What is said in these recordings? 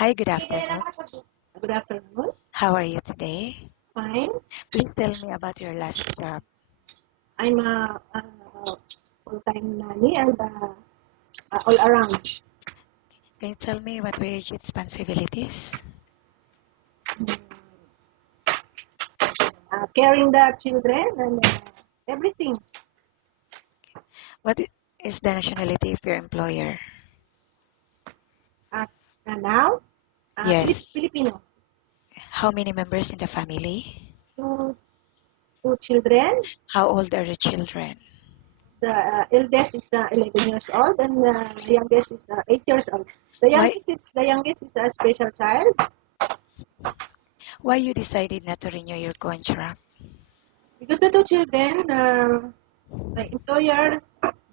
Hi, good afternoon. Good afternoon. How are you today? Fine. Please tell me about your last job. I'm a full-time nanny and all around. Can you tell me what were your responsibilities? Mm, Caring the children and everything. What is the nationality of your employer? Uh, Now, Yes. Filipino. How many members in the family? Two, two children. How old are the children? The eldest is 11 years old and the youngest is 8 years old. Why The youngest is a special child why you decided not to renew your contract? because the two children, my employer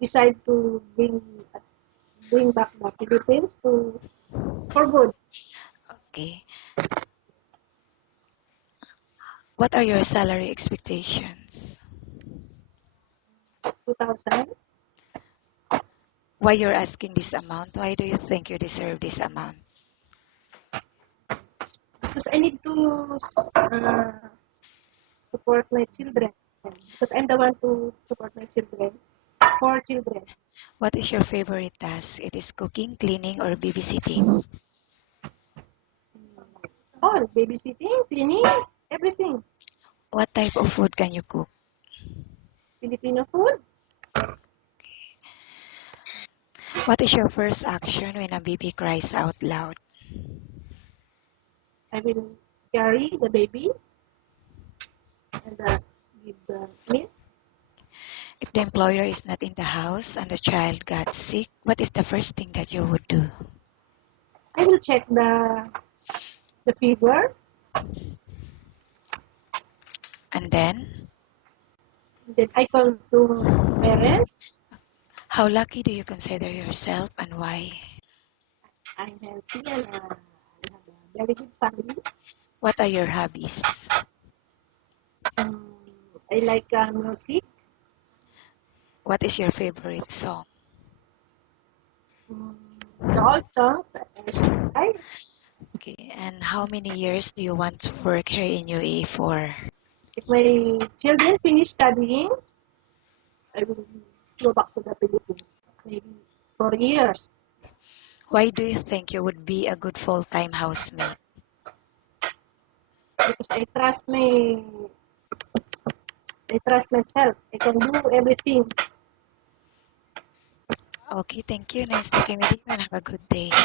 decided to bring back the Philippines to for good. Okay. What are your salary expectations? 2000 Why you're asking this amount? Why do you think you deserve this amount? because I need to support my children because I'm the one to support my children. Four children. What is your favorite task? It is cooking, cleaning, or babysitting? All babysitting, cleaning, everything. What type of food can you cook? Filipino food. What is your first action when a baby cries out loud? I will carry the baby and give the milk. If the employer is not in the house and the child got sick, what is the first thing that you would do? I will check the fever. And then, Then I call to parents. how lucky do you consider yourself and why? I'm healthy and I have a very good family. What are your hobbies? Um, I like music. What is your favorite song? Um, the old songs. I Okay, and how many years do you want to work here in UAE for? If my children finish studying, I will go back to the Philippines. Maybe 4 years. Why do you think you would be a good full-time housemate? Because I trust myself. I can do everything. Okay, thank you. Nice talking with you and have a good day.